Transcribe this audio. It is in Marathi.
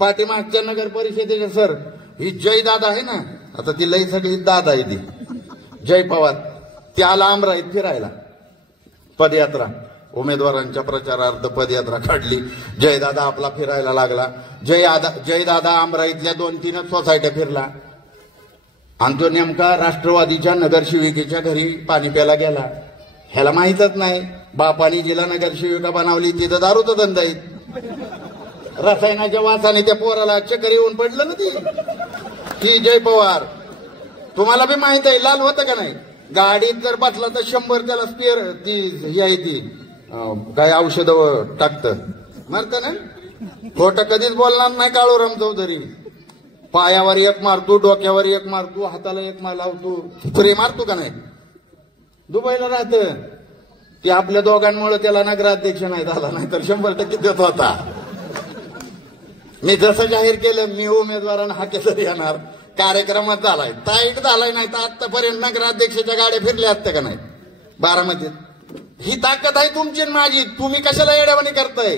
पाठीमागच्या नगर परिषदेच्या सर ही जय दादा आहे ना, आता ती लई सगळी दादा आहे ती जय पवार, त्या लांब राहीत फिरायला पदयात्रा, उमेदवारांच्या प्रचारार्थ पदयात्रा काढली. जयदादा आपला फिरायला लागला. जयदादा आमराईतल्या 2-3 सोसायट्या फिरला आणि तो नेमका राष्ट्रवादीच्या नगरसेविकेच्या घरी पाणी प्यायला गेला. ह्याला माहीतच नाही बापानी जिला नगरसेविका बनवली तिथं दारूचा धंदा आहे. रसायनाच्या वासाने त्या पोराला चक्कर येऊन पडलं ना ती जय पवार. तुम्हाला बी माहित आहे लाल होतं का नाही, गाडीत जर बसला तर 100 त्याला स्पेअर ती ही आहे ती काय औषधं टाकतं मरत ना. खोटं कधीच बोलणार नाही काळूराम चौधरी. पायावर एक मारतो, डोक्यावर एक मारतो, हाताला एक मार लावतो, फ्री मारतो का नाही. दुबईला राहतं ते, आपल्या दोघांमुळे त्याला नगराध्यक्ष नाही झाला, नाही तर 100% देत होता. मी जसं जाहीर केलं मी उमेदवारांना हाकेसर येणार, कार्यक्रमात झालाय टाईट झालाय, नाही तर आतापर्यंत नगराध्यक्षाच्या गाड्या फिरल्या असत्या का नाही बारामतीत. ही ताकद आहे तुमची माझी, तुम्ही कशाला येड्यावानी करताय.